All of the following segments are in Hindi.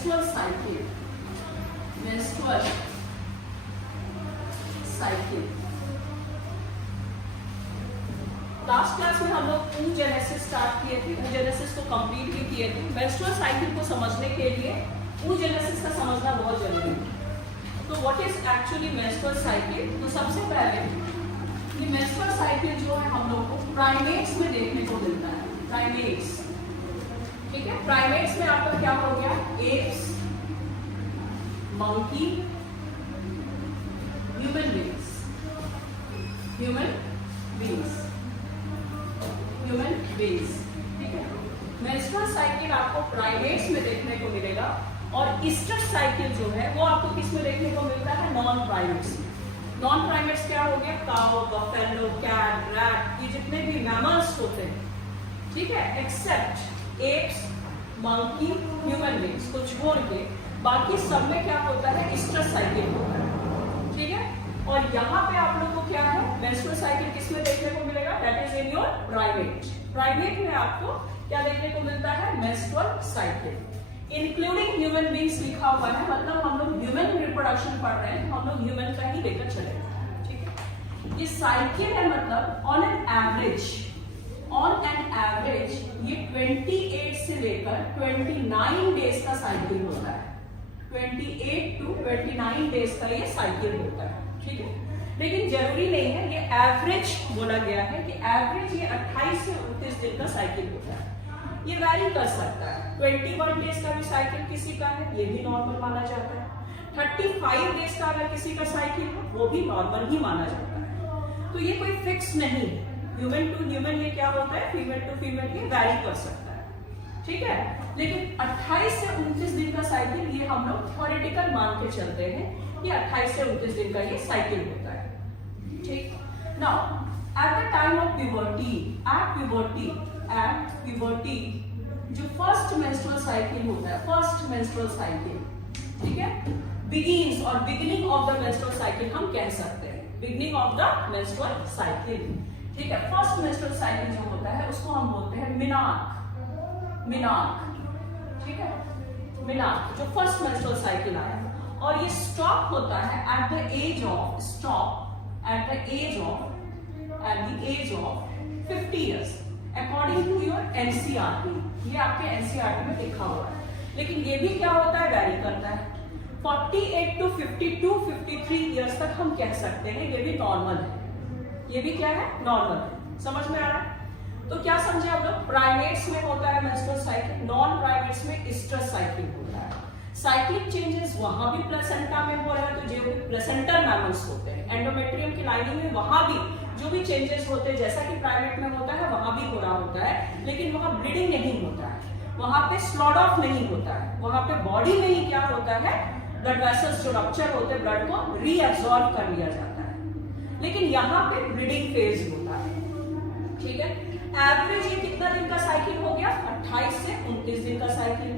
Menstrual cycle, menstrual cycle. Last class में हम लोग oogenesis स्टार्ट किए थे, oogenesis को कंप्लीट भी किए थे। मेंस्ट्रुअल साइकिल को समझने के लिए oogenesis का समझना बहुत जरूरी है। तो what is actually menstrual cycle? तो सबसे पहले ये मेंस्ट्रुअल साइकिल जो है हम लोग को प्राइमेट्स में देखने को मिलता है, प्राइमेट्स, ठीक है। प्राइमेट्स में आपका क्या हो गया? Apps, monkey, human beings, human beings, human beings, ठीक है। मेंस्ट्रुअल साइकिल आपको प्राइमेट्स में देखने को मिलेगा और ईस्टर साइकिल जो है वो आपको किस में देखने को मिलता है? नॉन प्राइमेट्स में। नॉन प्राइमेट्स क्या हो गया? काउ, बफेलो, कैट, रैट, ये जितने भी मैमल्स होते हैं, ठीक है, except apes, monkey, human beings को छोड़ के बाकी सब में क्या होता है? ईस्टर साइकिल होता है, ठीक है। और यहाँ पे आप लोग को क्या है? मेंस्ट्रुअल साइकिल किस में देखने को मिलेगा? That is in your primate. Primate में आपको क्या देखने को मिलता है? Menstrual cycle, including human beings लिखा हुआ है, मतलब हम लोग ह्यूमन रिप्रोडक्शन पढ़ रहे हैं, हम लोग ह्यूमन का ही लेकर चले, ठीक है। ये साइकिल है, मतलब ऑन एन एवरेज ये 28 से लेकर 29 डेज का साइकिल होता है। 28 to 29 डेज का ये साइकिल होता है, ठीक है। लेकिन जरूरी नहीं है, ये एवरेज बोला गया है कि एवरेज ये 28 से 29 दिन का साइकिल होता है। ये वैरी कर सकता है। 21 डेज का भी साइकिल किसी का है, ये भी नॉर्मल माना जाता है। 35 डेज का अगर किसी का साइकिल है, वो भी नॉर्मल ही माना जाता है। तो ये कोई फिक्स नहीं है। ह्यूमन टू ह्यूमन ये क्या होता है? फीमेल टू फीमेल ये वैरी कर सकता है, ठीक है। लेकिन 28 से 29 दिन का साइकिल ये हम लोग थ्योरेटिकल मान के चलते हैं कि 28 से 29 दिन का ये साइकिल होता है, ठीक। Now at the time of puberty, at puberty जो फर्स्ट मेंस्ट्रुअल साइकिल होता है, फर्स्ट मेंस्ट्रुअल साइकिल, ठीक है, बिगिंस और beginning of the menstrual cycle हम कह सकते हैं, beginning of the menstrual cycle, ठीक है। फर्स्ट मेंस्ट्रुअल साइकिल जो होता है उसको हम बोलते हैं मिनार्क, ठीक है, मिनार्क जो फर्स्ट मेंस्ट्रुअल साइकिल आया। और ये स्टॉप होता है at the age of 50 years according to your NCERT. ये आपके एनसीईआरटी में लिखा हुआ है। लेकिन ये भी क्या होता है? वैरी करता है। 48 to 52, 53 इयर्स तक हम कह सकते हैं, ये भी नॉर्मल है, ये भी क्या है? नॉर्मल है। समझ में आ रहा है? तो क्या समझे आप लोग? प्राइमेट्स में होता है मेंस्ट्रुअल साइकिल, नॉन प्राइमेट्स में ईस्टर साइकिल होता है। साइक्लिक चेंजेस वहां भी प्लेसेंटा में हो रहा है, तो जो भी प्लेसेंटल मैमल्स होते हैं, एंडोमेट्रियम की लाइनिंग में वहां भी जो भी चेंजेस होते हैं, जैसा कि प्राइमेट में होता है वहां भी हो रहा होता है, लेकिन वहां ब्लीडिंग नहीं होता है, वहां पे स्लॉट ऑफ नहीं होता है, वहां पे बॉडी में ही क्या होता है? ब्लड वेसल्स जो रप्चर होते हैं, ब्लड को रीअब्सॉर्ब कर लिया जाता है। लेकिन यहाँ पे ब्लीडिंग फेज होता है, ठीक है। एवरेज ये कितना दिन का साइकिल हो गया? 28 से 29 दिन का साइकिल।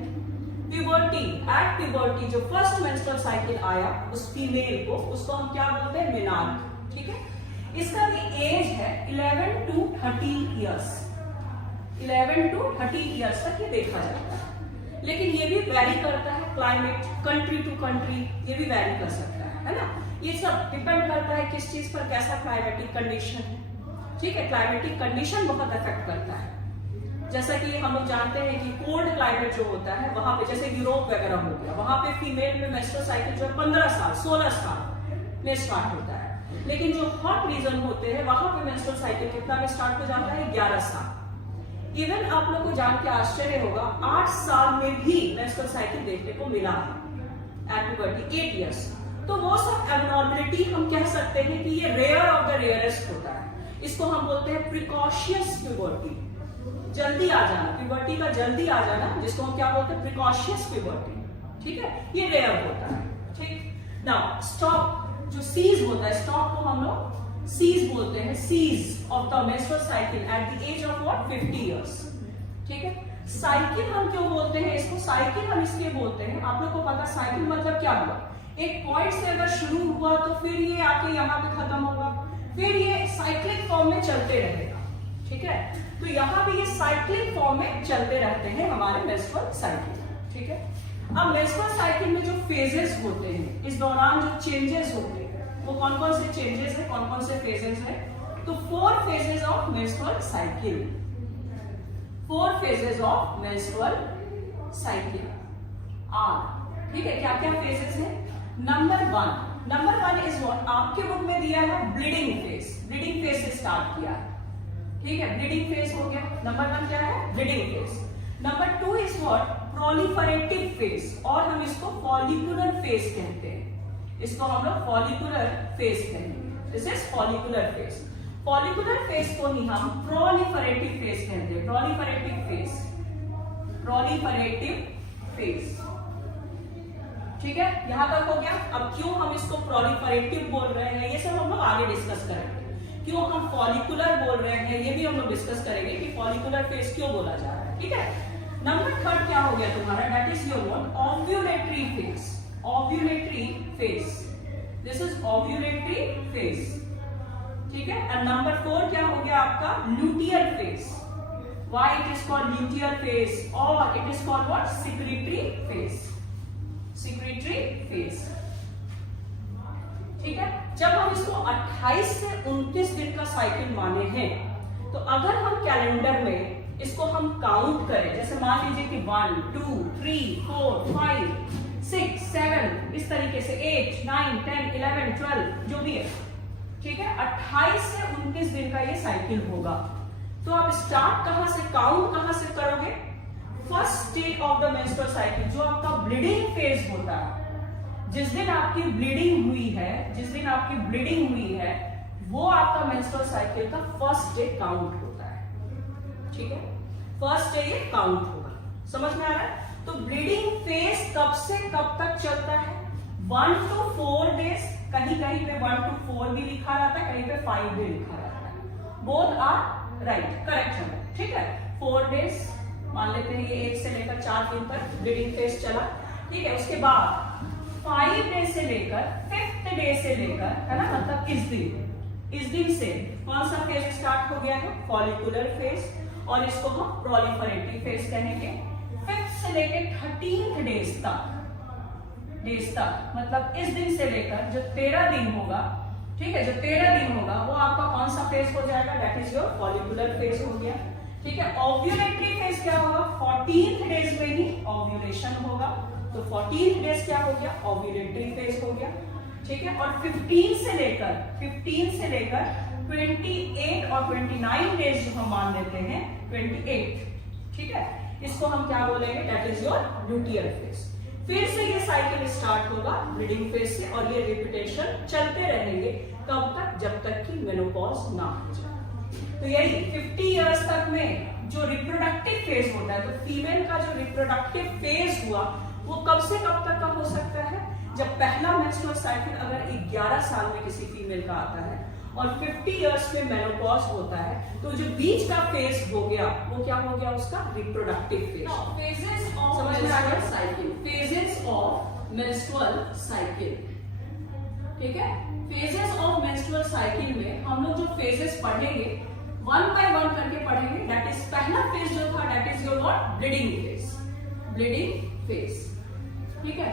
प्यूबर्टी, एट प्यूबर्टी जो फर्स्ट मेंस्ट्रुअल साइकिल आया उस फीमेल को, उसको हम क्या बोलते हैं? मिनार्क, ठीक है। इसका भी एज है 11 to 30 इयर्स, 11 to 30 इयर्स तक ये देखा जाता है। लेकिन ये भी वैरी करता है, क्लाइमेट, कंट्री टू कंट्री, ये भी वैरी कर सकता है ना। ये सब डिपेंड करता है किस चीज पर, कैसा क्लाइमेटिक कंडीशन है, ठीक है। क्लाइमेटिक कंडीशन बहुत अफेक्ट करता है। जैसा कि हम लोग जानते हैं कि कोल्ड क्लाइमेट जो होता है वहां पे, जैसे यूरोप वगैरह हो गया, वहां पे फीमेल में मेंस्ट्रुअल साइकिल जो 15 साल 16 साल में स्टार्ट होता है। लेकिन जो हॉट रीजन होते हैं वहां पे मेंस्ट्रुअल साइकिल कितना में स्टार्ट हो जाता है? 11 साल। इवन आप लोग को जान के आश्चर्य होगा, 8 साल में भी मेंस्ट्रुअल साइकिल देखने को मिला है एट प्यूबर्टी, 8 इयर्स। तो वो सब एबनॉर्मलिटी हम कह सकते हैं कि ये रेयर ऑफ द रेयरेस्ट होता है। इसको हम बोलते हैं प्रिकॉशियस प्यूबर्टी, जल्दी आ जाना, प्यूबर्टी का जल्दी आ जाना, जिसको हम क्या बोलते हैं? प्रिकॉशियस प्यूबर्टी, ठीक है। ये रेयर होता है, ठीक। नाउ स्टॉप जो सीज होता है, स्टॉप को हम लोग सीज बोलते हैं, cease of the menstrual cycle at the age of what? 50 years, ठीक है। साइकिल हम क्यों बोलते हैं इसको? साइकिल हम इसलिए बोलते हैं, आप लोग को पता साइकिल मतलब क्या हुआ? एक पॉइंट से अगर शुरू हुआ तो फिर ये आके यहाँ पे खत्म होगा, फिर ये साइक्लिक फॉर्म में चलते रहेगा, ठीक है। तो यहाँ पे ये साइक्लिक फॉर्म में चलते रहते हैं हमारे मेंस्ट्रुअल साइकिल, ठीक है। अब मेंस्ट्रुअल साइकिल में जो फेजेस होते हैं, इस दौरान जो चेंजेस होते हैं, वो कौन कौन से चेंजेस है, कौन कौन से फेजेस है? तो 4 phases of menstrual cycle, 4 phases of menstrual cycle are, ठीक है। क्या क्या फेजेस है? नंबर वन इज व्हाट आपके बुक में दिया है ब्लीडिंग फेज, ब्लीडिंग फेज से स्टार्ट किया है, ठीक है, ब्लीडिंग फेज हो गया। नंबर 1 क्या है? Bleeding phase. Number 2 is what proliferative phase, और हम इसको फॉलिकुलर फेज कहते हैं, इसको हम लोग फॉलिकुलर फेज कहेंगे। This is follicular phase. Follicular phase को ही हम प्रोलिफरेटिव फेज कहते हैं, प्रोलिफरेटिव फेज, प्रोलिफरेटिव फेज, ठीक है। यहां तक हो गया। अब क्यों हम इसको प्रोलिफरेटिव बोल रहे हैं, ये सब हम लोग आगे डिस्कस करेंगे। क्यों हम फॉलिकुलर बोल रहे हैं, ये भी हम लोग डिस्कस करेंगे कि फॉलिकुलर फेज क्यों बोला जा रहा है, ठीक है। नंबर 3 क्या हो गया तुम्हारा? That is your what ovulatory phase, ovulatory phase, this is ovulatory phase, ठीक है। एंड नंबर 4 क्या हो गया आपका? Luteal phase. Why it is called luteal phase, और it is called what secretory phase, secretory phase, ठीक है। जब हम इसको 28 से 29 दिन का साइकिल माने हैं, तो अगर हम कैलेंडर में इसको हम काउंट करें, जैसे मान लीजिए कि 1 2 3 4 5 6 7 इस तरीके से 8 9 10 11 12 जो भी है, ठीक है। 28 से 29 दिन का ये साइकिल होगा। तो आप स्टार्ट कहां से, काउंट कहां से करोगे? First day of the menstrual cycle, जो आपका ब्लीडिंग फेज होता है, जिस दिन आपकी ब्लीडिंग हुई है, जिस दिन आपकी ब्लीडिंग हुई है, वो आपका मेंस्ट्रुअल साइकिल का फर्स्ट डे काउंट होता है, ठीक है। फर्स्ट डे ये काउंट होगा, समझ में आ रहा है? तो ब्लीडिंग फेज कब से कब तक चलता है? 1 to 4 डेज, कहीं कहीं पे 1 to 4 भी लिखा रहता है, कहीं पे 5 भी लिखा रहता है, बोथ आर राइट, करेक्ट है, ठीक है। 4 डेज मान लेते हैं, ये 1 से लेकर 4 दिन तक ब्लीडिंग फेज चला, ठीक है। उसके बाद 5 डे से लेकर 5th डे से लेकर, है ना, मतलब इस दिन से कौन सा फेज स्टार्ट हो गया है? फॉलिकुलर फेज, और इसको हम प्रोलिफरेटिव फेज कहेंगे। 5th से लेकर 13th डेज तक, मतलब इस दिन से लेकर जो 13 दिन होगा, ठीक है, जो 13 दिन होगा वो आपका कौन सा फेज हो जाएगा? That is your follicular phase हो गया, ठीक है। ओव्यूलेटरी फेज क्या होगा? 14th डेज में ही ओव्यूलेशन होगा, तो 14 डेज क्या हो गया? ओव्यूलेटरी फेज हो गया, ठीक है। और 15 से लेकर 28 और 29 डेज जो हम मान लेते हैं 28, ठीक है, इसको हम क्या बोलेंगे? That is your luteal phase. फिर से ये साइकिल स्टार्ट होगा ब्लीडिंग फेज से, और ये रिपीटेशन चलते रहेंगे, कब तक? जब तक कि मेनोपॉज ना हो जाए। तो यही 50 इयर्स तक में जो रिप्रोडक्टिव फेज होता है, तो फीमेल का जो रिप्रोडक्टिव फेज हुआ वो कब से कब तक का हो सकता है? जब पहला मेंस्ट्रुअल साइकिल अगर 11 साल में किसी फीमेल का आता है और 50 इयर्स में मेनोपॉज होता है, तो जो बीच का फेज हो गया वो क्या हो गया? उसका reproductive phase. Phases of menstrual cycle, phases of menstrual cycle, ठीक है। फेजेस ऑफ मेंस्ट्रुअल साइकिल में हम लोग जो फेजेस पढ़ेंगे 1 by 1 करके पढ़ेंगे। दैट इज पहला फेज जो था, that is your what? Bleeding phase, bleeding phase, ठीक है।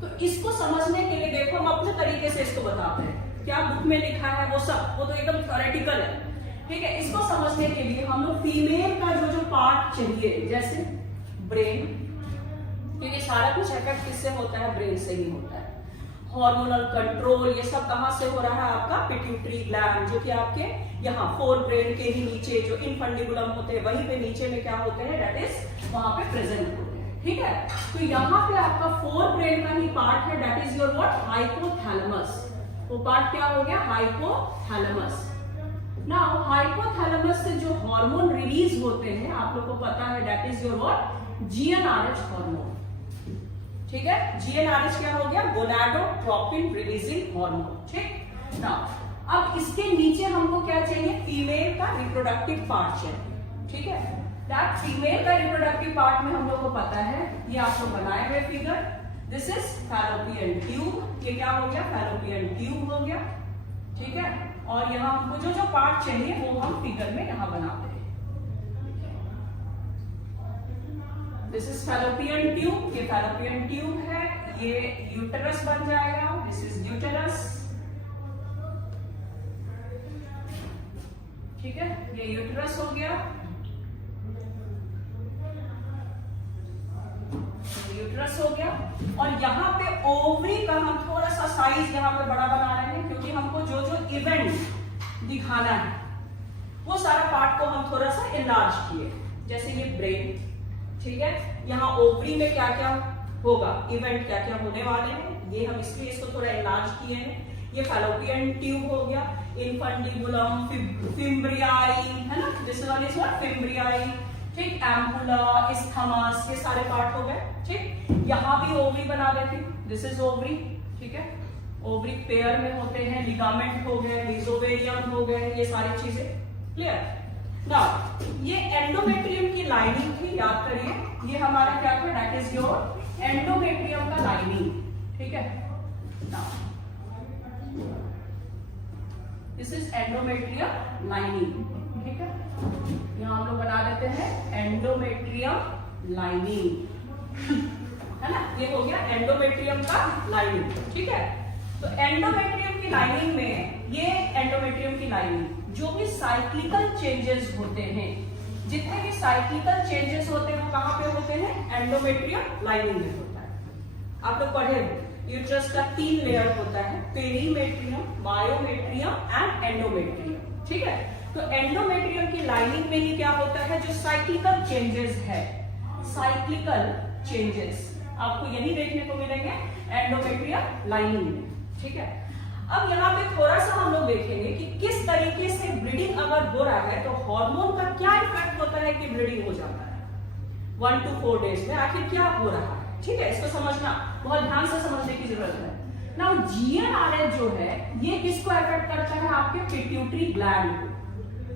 तो इसको समझने के लिए देखो, हम अपने तरीके से इसको बताते हैं, क्या बुक में लिखा है वो सब, वो तो एकदम थ्योरेटिकल है, ठीक है। इसको समझने के लिए हम लोग फीमेल का जो पार्ट चाहिए, जैसे ब्रेन, क्योंकि सारा कुछ इफेक्ट किससे होता है? ब्रेन से ही होता है। हार्मोनल कंट्रोल ये सब कहां से हो रहा है? आपका पिट्यूटरी ग्लैंड, जो कि आपके यहाँ फोर ब्रेन के ही नीचे जो इनफंडिबुलम होते हैं, वहीं पे नीचे में क्या होते हैं? दैट इज वहां पे प्रेजेंट होते हैं, ठीक है। तो यहाँ पे आपका फोर ब्रेन का ही पार्ट है, that is your what? Hypothalamus. वो पार्ट क्या हो गया? हाइपोथैलेमस। नाउ हाइपोथैलेमस से जो हार्मोन रिलीज होते हैं, आप लोग को पता है, that is your what? GnRH hormone, ठीक है। जीएनआरएच क्या हो गया? गोनाडोट्रोपिन रिलीजिंग हार्मोन, ठीक। नाउ अब इसके नीचे हमको क्या चाहिए? फीमेल का रिप्रोडक्टिव पार्ट चाहिए, ठीक है। दैट फीमेल का रिप्रोडक्टिव पार्ट में हम लोग को पता है, ये आपको बनाए हुए figure, this is fallopian tube. ये क्या हो गया? फैलोपियन ट्यूब हो गया, ठीक है। और यहाँ हमको जो जो पार्ट चाहिए वो हम फिगर में यहाँ बनाते हैं। दिस इज फैलोपियन ट्यूब, ये फैलोपियन ट्यूब है, ये यूटेरस बन जाएगा, दिस इज यूटेरस, ठीक है, ये यूटेरस हो गया, यूटेरस हो गया। और यहाँ पे ओवरी का हम थोड़ा सा साइज यहाँ पे बड़ा बना रहे हैं क्योंकि हमको जो जो इवेंट दिखाना है वो सारा पार्ट को हम थोड़ा सा इनलार्ज किए, जैसे ये ब्रेन, ठीक है, यहाँ ओवरी में क्या क्या होगा, इवेंट क्या क्या होने वाले हैं, ये हम इसलिए इसको थोड़ा इनलार्ज किए हैं। ये फैलोपियन ट्यूब हो गया, इनफंडिबुलम, फिम्ब्रियाई, है ना, दिस वन इज व्हाट, फिम्ब्रियाई, ठीक, एम्पुला, इस्थमस, ये सारे पार्ट हो गए, ठीक। यहाँ भी ओवरी बना देती हूँ, दिस इज ओवरी, ठीक है, ओवरी पेयर में होते हैं, लिगामेंट हो गए, मेसोवेरियम हो गए, ये सारी चीजें क्लियर। नाउ ये एंडोमेट्रियम की लाइनिंग थी, याद करिए, ये हमारा क्या था, दैट इज योर एंडोमेट्रियम का लाइनिंग, ठीक है। Now this is endometrium lining, ठीक है, यहाँ हम लोग बना देते हैं एंडोमेट्रियम लाइनिंग, है ना, ये हो गया एंडोमेट्रियम का लाइनिंग, ठीक है। तो एंडोमेट्रियम की लाइनिंग में, ये एंडोमेट्रियम की लाइनिंग जो भी साइक्लिकल चेंजेस होते हैं, जितने भी साइक्लिकल चेंजेस होते हैं वो कहाँ पे होते हैं, एंडोमेट्रियम लाइनिंग में होता है। आप लोग पढ़े, यूट्रस का 3 लेयर होता है, पेरीमेट्रियम, मायोमेट्रियम एंड एंडोमेट्रियम, ठीक है। तो एंडोमेट्रियम की लाइनिंग में ही क्या होता है, जो साइक्लिकल चेंजेस है, साइक्लिकल चेंजेस आपको यही देखने को मिलेंगे एंडोमेट्रियम लाइनिंग में, ठीक है। अब यहाँ पे थोड़ा सा हम लोग देखेंगे कि किस तरीके से ब्लीडिंग अगर हो रहा है तो हार्मोन का क्या इफेक्ट होता है कि ब्लीडिंग हो जाता है 1 to 4 डेज में, आखिर क्या हो रहा है, ठीक है, इसको समझना, बहुत ध्यान से समझने की जरूरत है। नाउ GnRH जो है ये किसको अफेक्ट करता है, आपके पिट्यूटरी ग्लैंड को,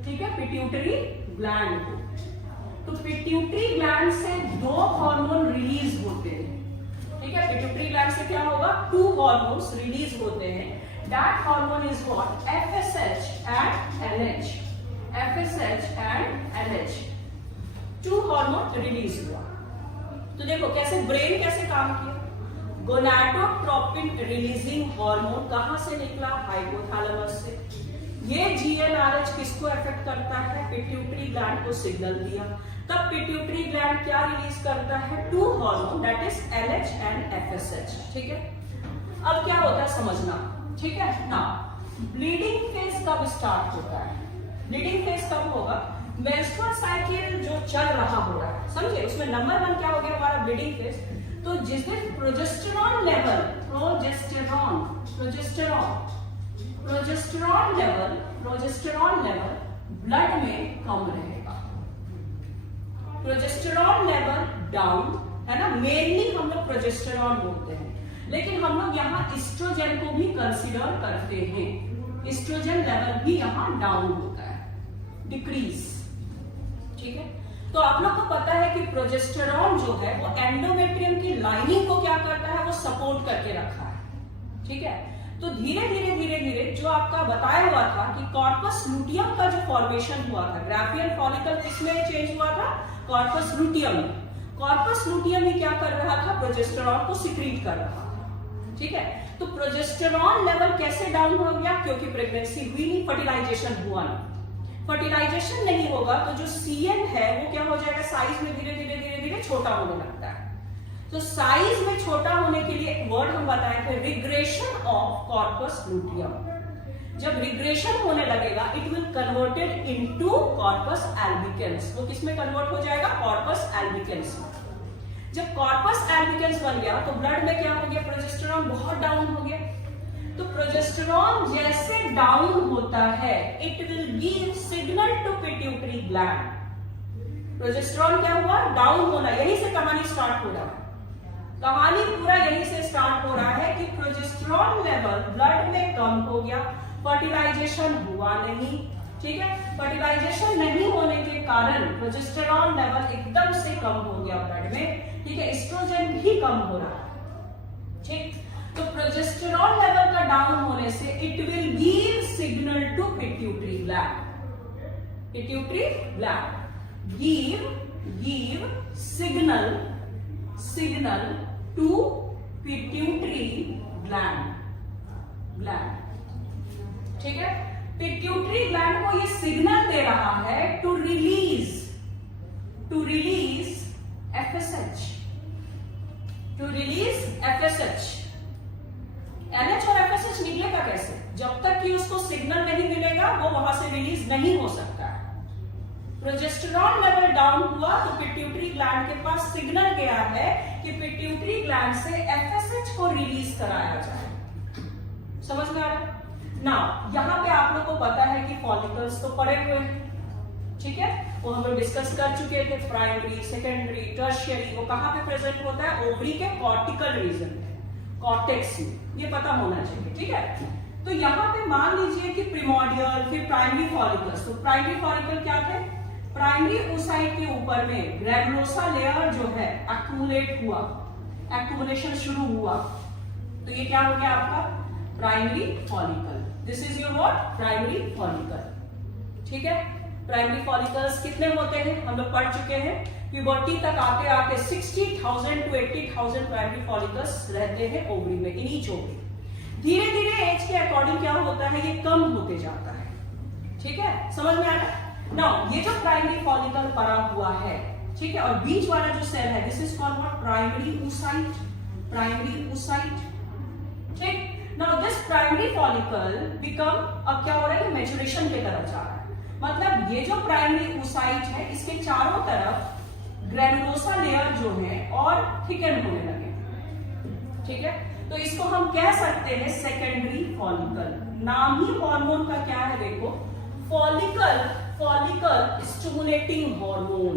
ठीक है, पिट्यूटरी ग्लैंड को। तो पिट्यूटरी ग्लैंड से 2 हार्मोन रिलीज होते हैं, ठीक है, पिट्यूटरी ग्लैंड से क्या होगा, 2 हार्मोन्स रिलीज होते हैं, that hormone is what, FSH and LH, FSH and LH, 2 hormone release हुआ। तो देखो कैसे ब्रेन कैसे काम किया, गोनाडोट्रोपिन रिलीजिंग हार्मोन कहां से निकला, हाइपोथैलेमस से। ये GnRH किसको अफेक्ट करता है, पिट्यूटरी ग्लैंड को सिग्नल दिया, तब पिट्यूटरी ग्लैंड क्या रिलीज करता है, 2 hormone, that is LH and FSH, ठीक है। अब क्या होता है समझना, ठीक है ना। ब्लीडिंग फेज कब स्टार्ट होता है, ब्लीडिंग फेज कब होगा, मेंस्ट्रुअल साइकिल जो चल रहा हो रहा है, समझे, उसमें नंबर 1 क्या हो गया हमारा ब्लीडिंग फेज। तो जिस दिन progesterone level, progesterone level blood में कम रहेगा, प्रोजेस्टेरॉन लेवल डाउन, है ना, मेनली हम लोग प्रोजेस्टेरॉन बोलते हैं, लेकिन हम लोग यहाँ एस्ट्रोजन को भी कंसीडर करते हैं, एस्ट्रोजन लेवल भी यहाँ डाउन होता है, डिक्रीज, ठीक है। तो आप लोग को पता है कि प्रोजेस्टेरॉन जो है वो एंडोमेट्रियम की लाइनिंग को क्या करता है, वो सपोर्ट करके रखा है, ठीक है। तो धीरे धीरे जो आपका बताया हुआ था कि कॉर्पस लुटियम का जो फॉर्मेशन हुआ था, ग्राफियन फॉलिकल किसमें चेंज हुआ था, कॉर्पस लुटियम। कॉर्पस लुटियम ही क्या कर रहा था, प्रोजेस्टेरॉन को सिक्रीट कर रहा था, ठीक है। तो प्रोजेस्टेरॉन लेवल कैसे डाउन हो गया, क्योंकि प्रेगनेंसी हुई नहीं, फर्टिलाइजेशन हुआ नहीं। फर्टिलाइजेशन नहीं होगा तो जो CN है वो क्या हो जाएगा, साइज में धीरे धीरे छोटा होने लगता है। तो साइज में छोटा होने के लिए एक वर्ड हम बताए थे, रिग्रेशन ऑफ कॉर्पस लुटियम। जब रिग्रेशन होने लगेगा it will converted into corpus albicans, वो किसमें कन्वर्ट हो जाएगा, कॉर्पस एल्बिकेंस। जब कॉर्पस एल्बिकेंस बन गया तो ब्लड में क्या हो गया, प्रोजेस्टेरॉन बहुत डाउन हो गया। तो प्रोजेस्टेरॉन जैसे डाउन होता है it will give signal to pituitary gland. Progesterone क्या हुआ, डाउन होना, यहीं से कहानी स्टार्ट हो रहा है, कहानी पूरा यहीं से स्टार्ट हो रहा है कि प्रोजेस्टेरॉन लेवल ब्लड में कम हो गया, फर्टिलाइजेशन हुआ नहीं, ठीक है। फर्टिलाइजेशन नहीं होने के कारण प्रोजेस्टेरॉन लेवल एकदम से कम हो गया ब्लड में, ठीक है, एस्ट्रोजन भी कम हो रहा है, ठीक। तो प्रोजेस्टेरॉन लेवल का डाउन होने से it will give signal to pituitary gland, pituitary gland give give signal to pituitary gland. ठीक है, पिट्यूटरी ग्लैंड को ये सिग्नल दे रहा है टू रिलीज FSH, NH और FSH निकलेगा कैसे? जब तक कि उसको सिग्नल नहीं मिलेगा वो वहां से रिलीज नहीं हो सकता है। प्रोजेस्टेरॉन लेवल डाउन हुआ तो पिट्यूटरी ग्लैंड के पास सिग्नल गया है कि पिट्यूटरी ग्लैंड से FSH को रिलीज कराया जाए। समझ में आ रहा है? नाउ यहाँ पे आप लोग को पता है कि फॉलिकल्स तो पड़े हुए हैं, ठीक है, वो हम लोग डिस्कस कर चुके थे। प्राइमरी, सेकेंडरी, टर्शियरी, वो कहाँ पे प्रेजेंट होता है? ओवरी के कॉर्टिकल रीजन में, कॉर्टेक्स में, ये पता होना चाहिए, ठीक है। तो यहाँ पे मान लीजिए कि प्रिमोर्डियल, फिर प्राइमरी फॉलिकल्स। तो प्राइमरी फॉलिकल क्या थे? प्राइमरी oocyte के ऊपर में ग्रैनुलोसा लेयर जो है एक्यूमुलेट हुआ, एक्यूमुलेशन शुरू हुआ, तो ये क्या हो गया आपका primary follicle. This is your what? Primary follicle. ठीक है, प्राइमरी फॉलिकल्स कितने होते हैं हम लोग पढ़ चुके हैं। प्यूबर्टी तक आते आते 60,000 to 80,000 प्राइमरी फॉलिकल्स रहते हैं ओवरी में, इन ईच ओवरी। धीरे धीरे एज के अकॉर्डिंग क्या होता है, ये कम होते जाता है। ठीक है, समझ में आ रहा है? नाउ ये जो प्राइमरी फॉलिकल पड़ा हुआ है, ठीक है, और बीच वाला जो सेल है, this is called what? Primary oocyte, primary oocyte। ठीक, now this primary follicle become, अब क्या हो रहा है, मैच्योरेशन की तरफ जा रहा है। मतलब ये जो प्राइमरी oocyte है, इसके चारों तरफ ग्रैनुलोसा लेयर जो है और थिकन होने लगे। ठीक है, तो इसको हम कह सकते हैं सेकेंडरी फॉलिकल। नाम ही हार्मोन का क्या है, देखो, फॉलिकल स्टिमुलेटिंग हार्मोन,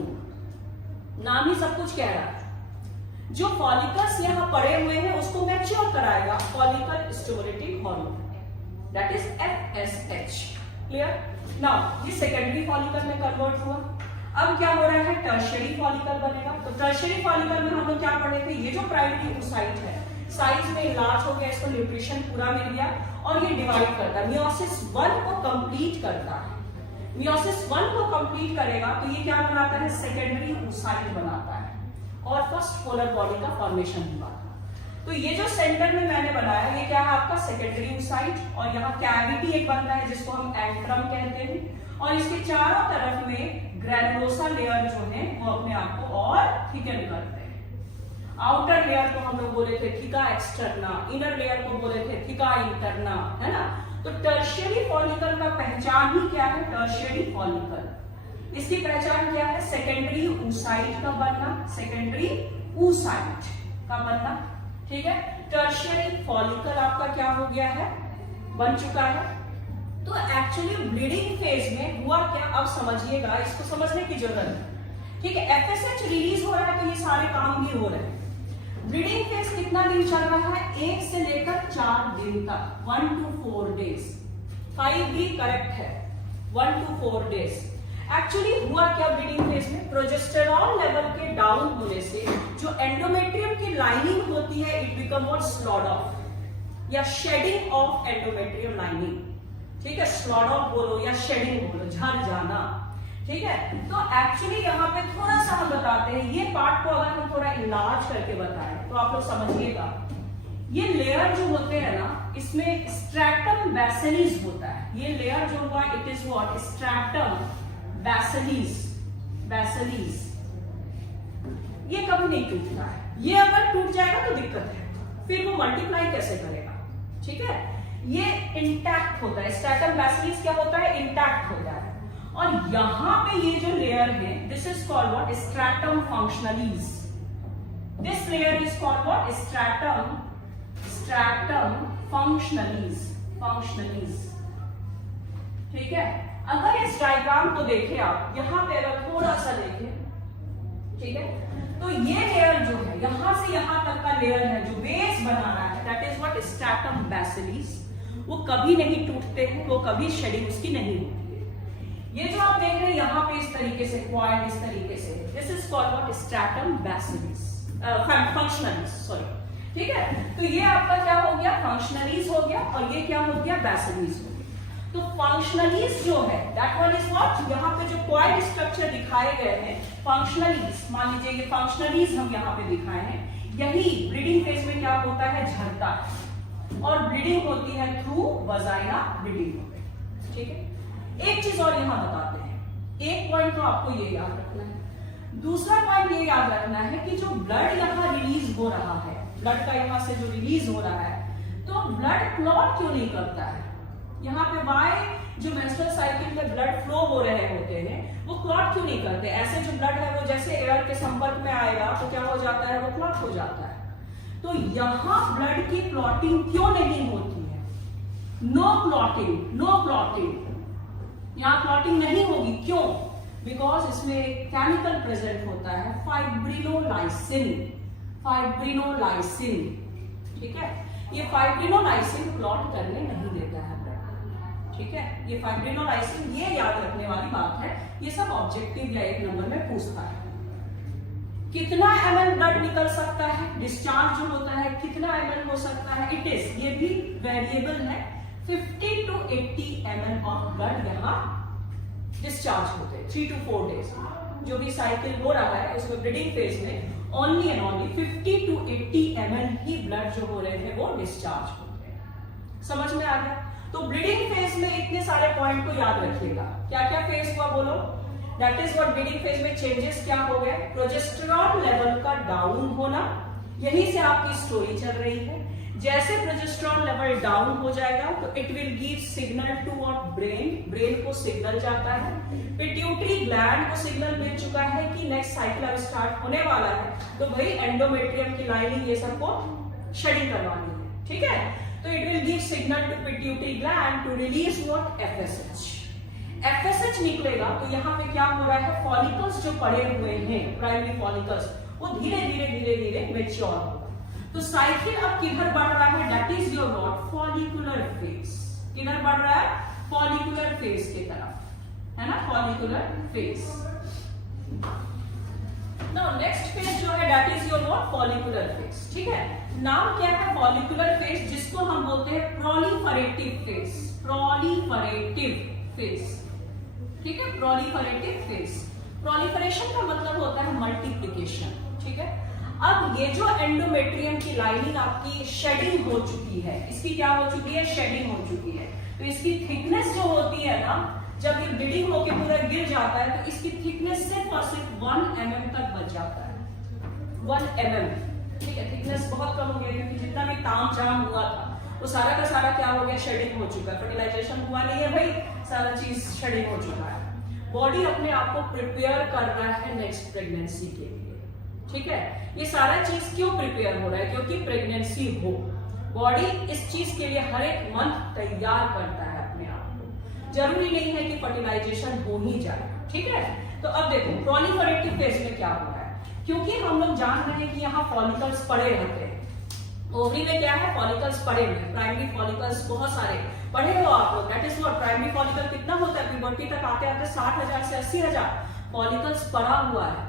नाम ही सब कुछ कह रहा है। जो फॉलिकल्स यहां पड़े हुए हैं उसको मैच्योर कराएगा follicle stimulating hormone, that is FSH। Clear? Now ये सेकेंडरी फॉलिकल में कन्वर्ट हुआ। अब क्या हो रहा है, टर्शियरी फॉलिकल बनेगा। तो टर्शियरी फॉलिकल में हम लोग क्या पढ़े थे, ये जो प्राइमरी oocyte है साइज में इलाज हो गया, इसको न्यूट्रिशन पूरा मिल गया और ये डिवाइड करता है, मियोसिस 1 को कंप्लीट करता है। मियोसिस 1 को कंप्लीट करेगा तो ये क्या बनाता है, सेकेंडरी oocyte बनाता है और फर्स्ट पोलर बॉडी का फॉर्मेशन हुआ। तो ये जो सेंटर में मैंने बनाया, ये क्या है आपका सेकेंडरी oocyte, और यहाँ कैविटी एक बनता है जिसको हम एंट्रम कहते हैं, और इसके चारों तरफ में ग्रैनुलोसा लेयर जो है वो अपने आप को और थिकन करते हैं। आउटर लेयर को हम लोग बोले थे थिका एक्सटर्ना, इनर लेयर को बोले थे थिका इंटरना, है ना। तो टर्शियरी फॉलिकल का पहचान ही क्या है, टर्शियरी फॉलिकल। इसकी पहचान क्या है, सेकेंडरी oocyte का बनना, सेकेंडरी oocyte का बनना। ठीक है, टर्शियरी फॉलिकल आपका क्या हो गया है, बन चुका है। तो एक्चुअली ब्लीडिंग फेज में हुआ क्या, अब समझिएगा, इसको समझने की जरूरत है। ठीक है, FSH रिलीज हो रहा है तो ये सारे काम भी हो रहे हैं। ब्लीडिंग फेज कितना दिन चल रहा है, 1 से लेकर 4 दिन तक, 1 to 4 days। 5 भी करेक्ट है, 1 to 4 days। एक्चुअली हुआ क्या ब्लीडिंग फेज में, प्रोजेस्टेरॉन लेवल के डाउन होने से जो एंडोमेट्रियम की लाइनिंग होती है, इट बिकम व्हाट, स्लॉड ऑफ या शेडिंग ऑफ एंडोमेट्रियम लाइनिंग। ठीक है, स्लॉड ऑफ बोलो या शेडिंग बोलो, झड़ जाना। ठीक है, तो एक्चुअली यहाँ पे थोड़ा सा हम बताते हैं, ये पार्ट को अगर हम थोड़ा इलाज करके बताएं तो आप लोग समझिएगा। ये लेयर जो होते हैं ना, इसमें स्ट्रैटम बैसिलिस होता है। ये लेयर जो हुआ, इट इज व्हाट, स्ट्रैटम बैसिलिस। ये कभी नहीं टूटता है, ये अगर टूट जाएगा तो दिक्कत है, फिर वो मल्टीप्लाई कैसे करेगा। ठीक है, ये इंटैक्ट होता है, स्ट्रैटम बैसिलिस क्या होता है, इंटैक्ट होता है। और यहां पे ये जो लेयर है, this is called what, stratum functionalis. This layer is called what, stratum functionalis. ठीक है, अगर इस डायग्राम को देखें आप, यहां पे अगर थोड़ा सा देखें, ठीक है, तो ये लेयर जो है यहां से यहां तक का लेयर है जो बेस बना रहा है, दैट इज व्हाट, स्ट्रैटम बैसिलिस। वो कभी नहीं टूटते हैं, वो कभी शेडिंग उसकी नहीं होती है। ये जो आप देख रहे हैं यहाँ पे इस तरीके से, क्वाड इस तरीके से, this is called what, stratum basalis, functionalis, sorry. ठीक है, तो ये आपका क्या हो गया, फंक्शनलिस हो गया, और ये क्या हो गया, बैसिलिस हो गया। तो फंक्शनलीज जो है दैट वन इज व्हाट, यहाँ पे जो क्वाइड स्ट्रक्चर दिखाए गए हैं फंक्शनलीज, मान लीजिए ये फंक्शनलीज हम यहाँ पे दिखाए हैं, यही ब्रीडिंग फेज में क्या होता है, झड़ता है और ब्लीडिंग होती है थ्रू वजाइना ब्लीडिंग। ठीक है, एक चीज और यहां बताते हैं, एक पॉइंट तो आपको ये याद रखना है, दूसरा पॉइंट ये याद रखना है कि जो ब्लड यहां रिलीज हो रहा है, ब्लड का यहां से जो रिलीज हो रहा है, तो ब्लड क्लॉट क्यों नहीं करता है, यहाँ पे वाई जो मेंस्ट्रुअल साइकिल में ब्लड फ्लो हो रहे होते हैं वो क्लॉट क्यों नहीं करते, ऐसे जो ब्लड है वो जैसे एयर के संपर्क में आएगा तो क्या हो जाता है, वो क्लॉट हो जाता है। तो यहां ब्लड की क्लॉटिंग क्यों नहीं होती है, नो क्लॉटिंग, नो क्लॉटिंग, यहां क्लॉटिंग नहीं होगी, क्यों, बिकॉज इसमें एक केमिकल प्रेजेंट होता है फाइब्रिनोलाइसिन, फाइब्रिनोलाइसिन। ठीक है, ये फाइब्रिनोलाइसिन क्लॉट करने नहीं देता है ब्लड। ठीक है, ये फाइब्रिनोलाइसिन, ये याद रखने वाली बात है, ये सब ऑब्जेक्टिव या एक नंबर में पूछता है। कितना ml ब्लड निकल सकता है, डिस्चार्ज जो होता है कितना ml हो सकता है, इट इज, ये भी वेरिएबल है, 50 to 80 ml ऑफ ब्लड यहाँ डिस्चार्ज होते हैं 3 to 4 डेज में। जो भी साइकिल हो रहा है उसमें ब्रीडिंग फेज में only and only 50 to 80 ml he blood जो हो रहे हैं वो डिस्चार्ज होते हैं। समझ में आ गया? तो ब्रीडिंग फेज में इतने सारे पॉइंट को याद रखिएगा। क्या क्या फेज हुआ बोलो, that is what breeding phase में चेंजेस क्या हो गए, प्रोजेस्टेरॉन लेवल का डाउन होना, यहीं से आपकी स्टोरी चल रही है। जैसे प्रोजेस्टेरॉन लेवल डाउन हो जाएगा तो it will give signal to what, brain, brain को सिग्नल जाता है, पिट्यूटरी ग्लैंड को सिग्नल मिल चुका है कि नेक्स्ट साइकिल अब स्टार्ट होने वाला है, तो भाई एंडोमेट्रियम की लाइनिंग ये सबको शेडिंग करवानी है। ठीक है, तो it will give signal to pituitary gland to release what, FSH. FSH निकलेगा तो यहाँ पे क्या हो रहा है, फॉलिकल्स जो पड़े हुए हैं प्राइमरी फॉलिकल्स वो धीरे धीरे धीरे धीरे मैच्योर होगा। तो साइकिल अब किधर बढ़ रहा है, that is your what, follicular phase. किधर बढ़ रहा है, फॉलिकुलर फेज की तरफ, है ना, follicular phase. Now next phase जो है that is your what, follicular phase. ठीक है, नाम क्या है फॉलिकुलर फेज, जिसको हम बोलते हैं प्रोलिफरेटिव फेज, प्रोलिफरेटिव फेज। ठीक है, प्रोलिफरेटिव फेज, प्रोलिफरेशन का मतलब होता है मल्टीप्लिकेशन। ठीक है, अब ये जो एंडोमेट्रियम की लाइनिंग आपकी शेडिंग हो चुकी है, इसकी क्या हो चुकी है, शेडिंग हो चुकी है, तो इसकी थिकनेस जो होती है ना, जब ये ब्लीडिंग होके पूरा गिर जाता है तो इसकी थिकनेस सिर्फ और सिर्फ 1 mm तक बच जाता है, 1 mm। ठीक है, थिकनेस बहुत कम हो गया क्योंकि जितना भी ताम झाम हुआ था वो सारा का सारा क्या हो गया, शेडिंग हो चुका है, फर्टिलाइजेशन हुआ नहीं है भाई, सारा चीज शेडिंग हो चुका है। बॉडी अपने आप को प्रिपेयर कर रहा है नेक्स्ट प्रेगनेंसी के लिए। ठीक है, ये सारा चीज क्यों प्रिपेयर हो रहा है, क्योंकि प्रेगनेंसी हो, बॉडी इस चीज के लिए हर एक मंथ तैयार करता है अपने आप को, जरूरी नहीं है कि फर्टिलाइजेशन हो ही जाए। ठीक है, तो अब देखो प्रोलिफरेटिव फेज में क्या हो रहा है, क्योंकि हम लोग जान रहे हैं कि यहाँ फॉलिकल्स पड़े रहते हैं, ओवरी में क्या है, फॉलिकल्स पड़े हुए हैं, प्राइमरी फॉलिकल्स बहुत सारे पढ़े हो आप लोग, that is what, primary follicle कितना होता है, प्यूबर्टी तक आते आते 60,000 से 80,000 फॉलिकल्स पड़ा हुआ है,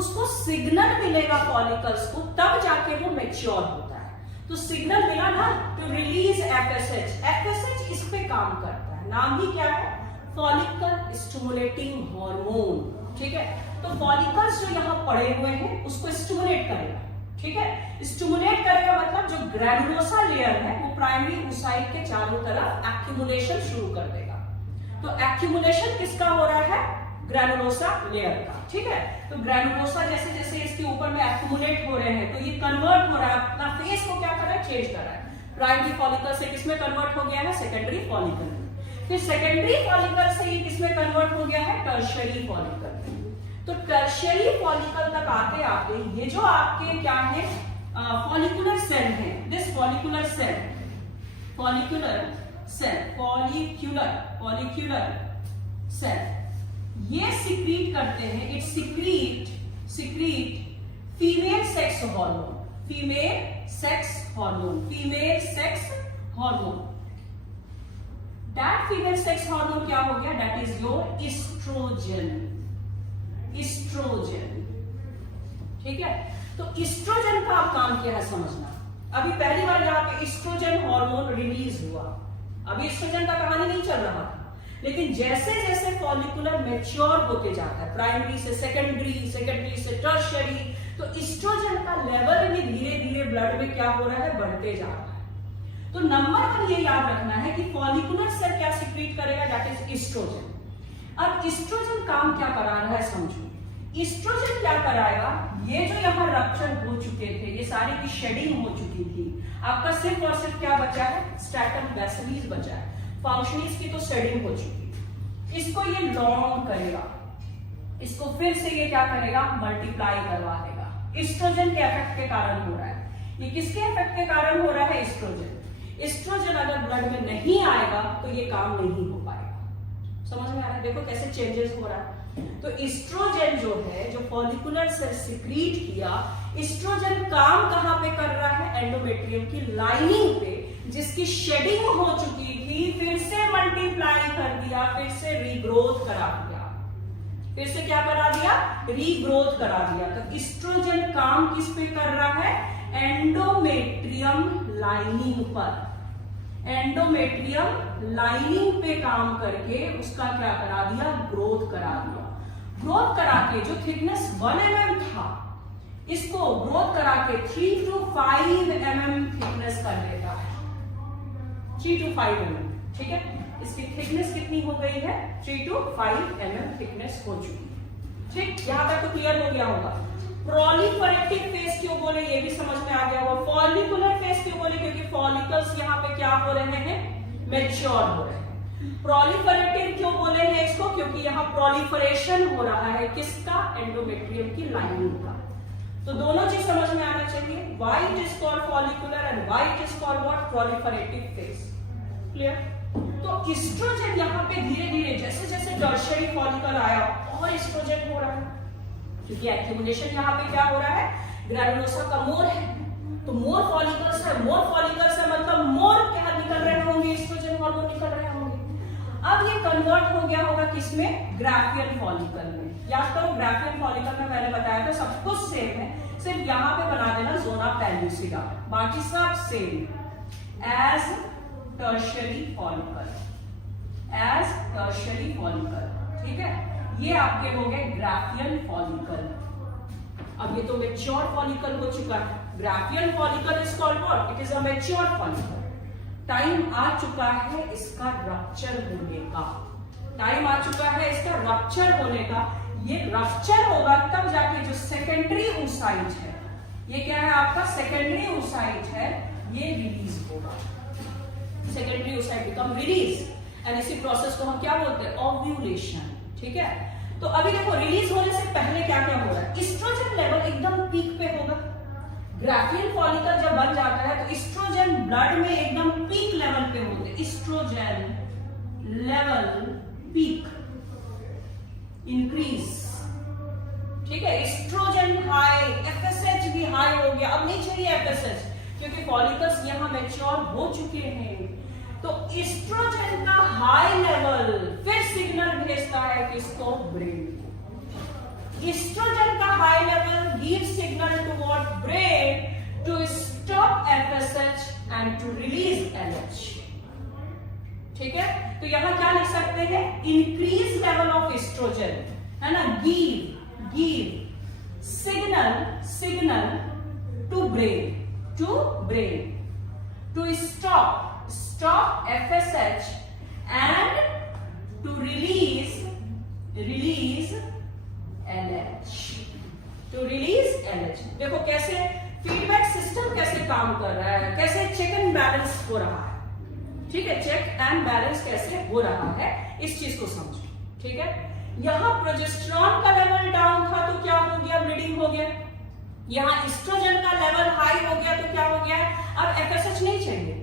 उसको सिग्नल मिलेगा फॉलिकल्स को, तब जाके वो मैच्योर होता है। तो सिग्नल मिला ना टू रिलीज एफएसएच, एफएसएच इस पे काम करता है, नाम ही क्या है, फॉलिकल स्टिमुलेटिंग हार्मोन। ठीक है, तो फॉलिकल्स जो यहाँ पड़े हुए हैं उसको स्टिमुलेट करेगा। ठीक है, स्टिमुलेट करेगा मतलब जो ग्रैनुलोसा लेयर है वो प्राइमरी oocyte के चारों तरफ एक्यूमुलेशन शुरू कर देगा। तो एक्यूमुलेशन किसका हो रहा है, ग्रैनुलोसा लेयर का। ठीक है, तो ग्रैनुलोसा जैसे जैसे इसके ऊपर में एक्यूमुलेट हो रहे हैं तो ये कन्वर्ट हो रहा है, अपना फेस को क्या कर रहा है, चेंज कर रहा है। प्राइमरी फॉलिकल से किसमें कन्वर्ट हो गया है, सेकेंडरी फॉलिकल में, फिर सेकेंडरी फॉलिकल से ये किसमें कन्वर्ट हो गया है, टर्शियरी फॉलिकल। तो टर्शियरी फॉलिकल तक आते आते ये जो आपके क्या है, फॉलिकुलर सेल है, this follicular cell, follicular cell, follicular cell, ये सिक्रीट करते हैं, it secrete female sex hormone, female sex hormone, female sex hormone. That female sex hormone क्या हो गया, that is your estrogen, estrogen. ठीक है, तो इस्ट्रोजन का आप काम क्या है समझना। अभी पहली बार यहाँ पे इस्ट्रोजन हार्मोन रिलीज हुआ, अभी एस्ट्रोजन का कहानी नहीं चल रहा था, लेकिन जैसे जैसे फॉलिकुलर मैच्योर होते जाता है, प्राइमरी से सेकेंडरी, सेकेंडरी से टर्शियरी, तो एस्ट्रोजन का लेवल भी धीरे धीरे ब्लड में क्या हो रहा है, बढ़ते जा रहा है। तो नंबर 1 ये याद रखना है कि फॉलिकुलर सेल क्या सिक्रीट करेगा, दैट इज एस्ट्रोजन। अब एस्ट्रोजन काम क्या करा रहा है समझो। एस्ट्रोजन क्या कराएगा, ये जो यहाँ रप्चर हो चुके थे, ये सारी की शेडिंग हो चुकी थी, आपका सिर्फ और सिर्फ क्या बचा है, स्ट्रैटम बेसिलिस बचा है। फंक्शनल्स की तो शेडिंग हो चुकी, इसको ये लॉन्ग करेगा, इसको फिर से ये क्या करेगा, मल्टीप्लाई करवा देगा। एस्ट्रोजन के इफेक्ट के कारण हो रहा है। ये किसके इफेक्ट के कारण हो रहा है, एस्ट्रोजन। एस्ट्रोजन अगर ब्लड में नहीं आएगा तो ये काम नहीं हो पाएगा। समझ में आ रहा है, देखो कैसे चेंजेस हो रहा है। तो एस्ट्रोजन जो है, जो फॉलिकुलर सेल सिक्रीट किया, एस्ट्रोजन काम कहां पे कर रहा है, एंडोमेट्रियम की लाइनिंग पे, जिसकी शेडिंग हो चुकी थी, फिर से मल्टीप्लाई कर दिया, फिर से रीग्रोथ करा दिया। फिर से क्या करा दिया, रीग्रोथ करा दिया। तो एस्ट्रोजन काम किस पे कर रहा है, एंडोमेट्रियम लाइनिंग पर। एंडोमेट्रियम लाइनिंग पे काम करके उसका क्या करा दिया, ग्रोथ करा दिया। ग्रोथ करा के जो थिकनेस 1 mm था, इसको ग्रोथ करा के 3 to 5 mm थिकनेस कर देता है। 3 to 5 mm, ठीक है। इसकी थिकनेस कितनी हो गई है, 3 to 5 mm थिकनेस हो चुकी है। ठीक, यहां तक तो क्लियर हो गया होगा। प्रोलिफरेटिव फेज क्यों बोले, ये भी समझ में आ गया होगा। फॉलिकुलर फेज क्यों बोले, क्योंकि फॉलिकल्स यहाँ पे क्या हो रहे हैं, मैच्योर हो रहे हैं। प्रोलिफरेटिव क्यों बोले हैं इसको, क्योंकि यहाँ प्रोलिफरेशन हो रहा है किसका, एंडोमेट्रियम की लाइनिंग का। तो दोनों चीज समझ में आना चाहिए, why it is called follicular and why it is called what, proliferative phase. Clear. तो एस्ट्रोजन यहाँ पे धीरे धीरे जैसे जैसे टर्शियरी फॉलिकल आया और एस्ट्रोजन हो रहा है, क्योंकि एक्यूमुलेशन यहाँ पे क्या हो रहा है, ग्रैनुलोसा का मोर है, तो मोर फॉलिकल्स है, मोर फॉलिकल्स है मतलब मोर क्या निकल रहे होंगे, एस्ट्रोजन हार्मोन निकल रहे होंगे। अब ये कन्वर्ट हो गया होगा किसमें, ग्राफियन फॉलिकल में। याद करो, ग्राफियन फॉलिकल में मैंने बताया था सब कुछ सेम है, सिर्फ यहाँ पे बना देना जोना पेल्विसिडा, बाकी सब same. As tertiary follicle, as tertiary follicle, ठीक है। ये आपके हो गए ग्राफियन फॉलिकल। अब ये तो मैच्योर फॉलिकल हो चुका है। Graafian follicle is called what, it is a mature follicle. Time आ चुका है इसका रप्चर होने का, टाइम आ चुका है इसका रप्चर होने का। ये रप्चर होगा तब जाके जो सेकेंडरी oocyte है, ये क्या है आपका सेकेंडरी oocyte है, ये रिलीज होगा। Secondary oocyte become release, and इसी प्रोसेस को हम क्या बोलते हैं, ओव्यूलेशन, ठीक है। तो अभी देखो, रिलीज होने से पहले क्या क्या हो रहा है, एस्ट्रोजन लेवल एकदम पीक पे होगा। ग्राफियन फॉलिकल जब बन जाता है तो एस्ट्रोजन ब्लड में एकदम पीक लेवल पे होते हैं। एस्ट्रोजन लेवल पीक इंक्रीज, ठीक है। एस्ट्रोजन हाई, एफएसएच भी हाई हो गया। अब नहीं चाहिए एफएसएच, क्योंकि फॉलिकल्स यहां मैच्योर हो चुके हैं। तो एस्ट्रोजन का हाई लेवल फिर सिग्नल भेजता है किसको, ब्रेन को। एस्ट्रोजन का high level give signal to what, brain, to stop FSH and to release LH, ठीक है। तो यहां क्या लिख सकते हैं, इंक्रीज लेवल ऑफ एस्ट्रोजन, है ना, give signal to brain to stop FSH and to release LH, to release LH। देखो कैसे फीडबैक सिस्टम कैसे काम कर रहा है, कैसे चेक एंड बैलेंस हो रहा है, ठीक है। चेक एंड बैलेंस कैसे हो रहा है, इस चीज को समझो, ठीक है। यहां प्रोजेस्टेरॉन का लेवल डाउन था तो क्या हो गया, ब्लीडिंग हो गया। यहां एस्ट्रोजन का लेवल हाई हो गया तो क्या हो गया, अब FSH नहीं चाहिए,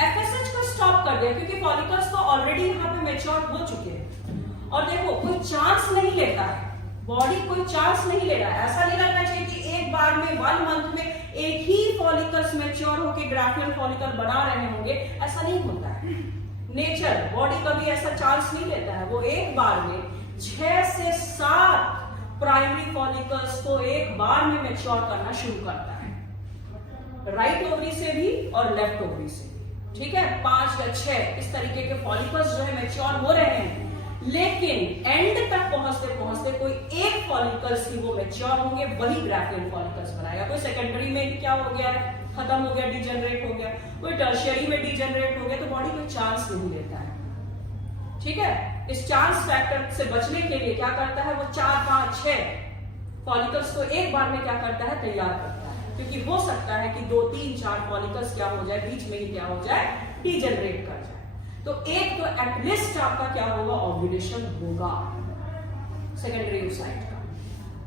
FSH को स्टॉप कर दिया, क्योंकि फॉलिकल्स तो ऑलरेडी यहाँ पे मैच्योर हो चुके हैं। और देखो, कोई चांस नहीं लेता है, बॉडी कोई चांस नहीं ले रहा है। ऐसा नहीं लगना चाहिए कि एक बार में 1 मंथ में एक ही फॉलिकल्स मैच्योर होकर ग्राफियन फॉलिकल बना रहे होंगे, ऐसा नहीं होता है। नेचर, बॉडी कभी ऐसा चांस नहीं लेता है, वो एक बार में 6 से 7 प्राइमरी फॉलिकल्स को एक बार में मैच्योर करना शुरू करता है, राइट ओवरी से भी और लेफ्ट ओवरी से भी। ठीक है, 5 या 6 इस तरीके के फॉलिकल्स जो है मैच्योर हो रहे हैं, लेकिन एंड तक पहुंचते पहुंचते कोई एक फॉलिकल्स ही वो मैच्योर होंगे, वही ग्राफियन फॉलिकल्स बनाएगा। कोई सेकेंडरी में क्या हो गया है, खत्म हो गया, डिजेनरेट हो गया, कोई टर्शियरी में डिजेनरेट हो गया, तो बॉडी कोई चांस नहीं लेता है। ठीक है, इस चांस फैक्टर से बचने के लिए क्या करता है, वो 4, 5, 6 फॉलिकल्स को एक बार में क्या करता है, तैयार करता है, क्योंकि हो सकता है कि 2, 3, 4 फॉलिकल्स क्या हो जाए, बीच में ही क्या हो जाए, डिजेनरेट कर जाए। तो एक तो एटलीस्ट आपका क्या होगा, ओव्यूलेशन होगा सेकेंडरी oocyte का।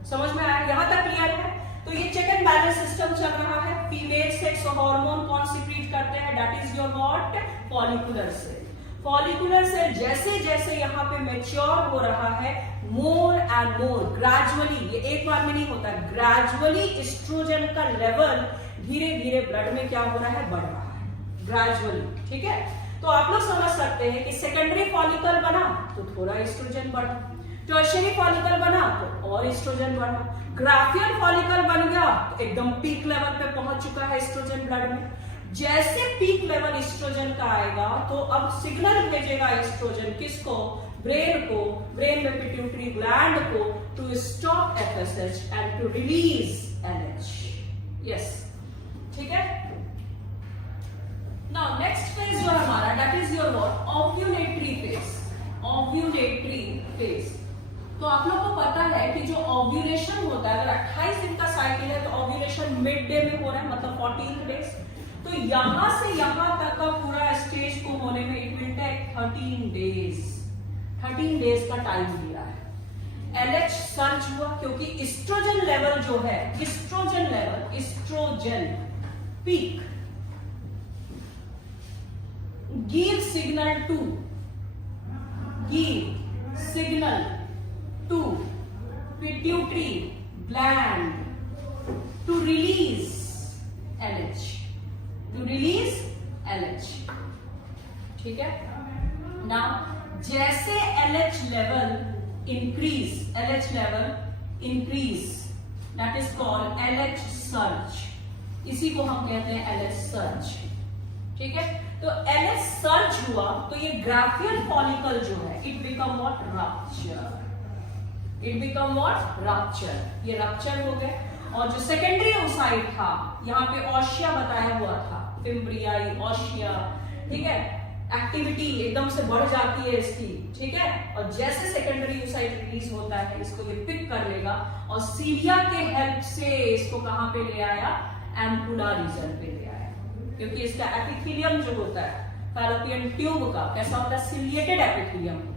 समझ में आया, यहां तक क्लियर है? तो ये चेक एंड बैलेंस सिस्टम चल रहा है। फीमेल सेक्स हार्मोन कौन सीक्रेट करते हैं, that is your what, follicular cell. Follicular cell जैसे जैसे यहाँ पे मैच्योर हो रहा है, मोर एंड मोर ग्रेजुअली, ये एक बार में नहीं होता, ग्रेजुअली एस्ट्रोजन का लेवल धीरे धीरे ब्लड में क्या हो रहा है, बढ़ रहा है ग्रेजुअली। ठीक है, तो आप लोग समझ सकते हैं कि सेकेंडरी फॉलिकल बना तो थोड़ा एस्ट्रोजन बढ़ा, टर्शियरी फॉलिकल बना तो और एस्ट्रोजन बढ़ा, ग्राफियन फॉलिकल बन गया तो एकदम पीक लेवल पे पहुंच चुका है एस्ट्रोजन ब्लड में। जैसे पीक लेवल एस्ट्रोजन का आएगा तो अब सिग्नल भेजेगा एस्ट्रोजन किसको, ब्रेन को, ब्रेन में पिट्यूटरी ग्लैंड को, to stop FSH and to release LH. Yes, ठीक है। नाउ नेक्स्ट फेज जो है हमारा, that is your what, ovulatory phase. Ovulatory phase, तो आप लोग को पता है कि जो ओव्यूलेशन होता है, अगर 28 दिन का साइकिल है तो ओव्यूलेशन मिड डे में हो रहा है, मतलब 14 डेज। तो यहां से यहां तक का पूरा स्टेज को होने में it will take 13 days. 13 days का टाइम दिया है। एलएच सर्च हुआ क्योंकि एस्ट्रोजन लेवल जो है, estrogen level, estrogen peak give signal to pituitary gland to release LH, ठीक है ना। जैसे LH level increase, that is called LH surge. इसी को हम कहते हैं एलएच सर्च, ठीक है। तो एलएच सर्च हुआ तो ये ग्राफियन फॉलिकल जो है, इट बिकम व्हाट, रप्चर, ये रप्चर हो गए। और जो सेकेंडरी oocyte था, यहाँ पे ऑशिया बताया हुआ था, फिम्ब्रियाई ऑशिया, ठीक है, एक्टिविटी एकदम से बढ़ जाती है इसकी, ठीक है। और जैसे सेकेंडरी oocyte रिलीज होता है, इसको ये पिक कर लेगा और सीलिया के हेल्प से इसको कहां पे ले आया, एम्पुला रीजन पे ले आया, क्योंकि इसका एपिथेलियम जो होता है फैलोपियन ट्यूब का कैसा होता है, सिलिएटेड एपिथेलियम होता है।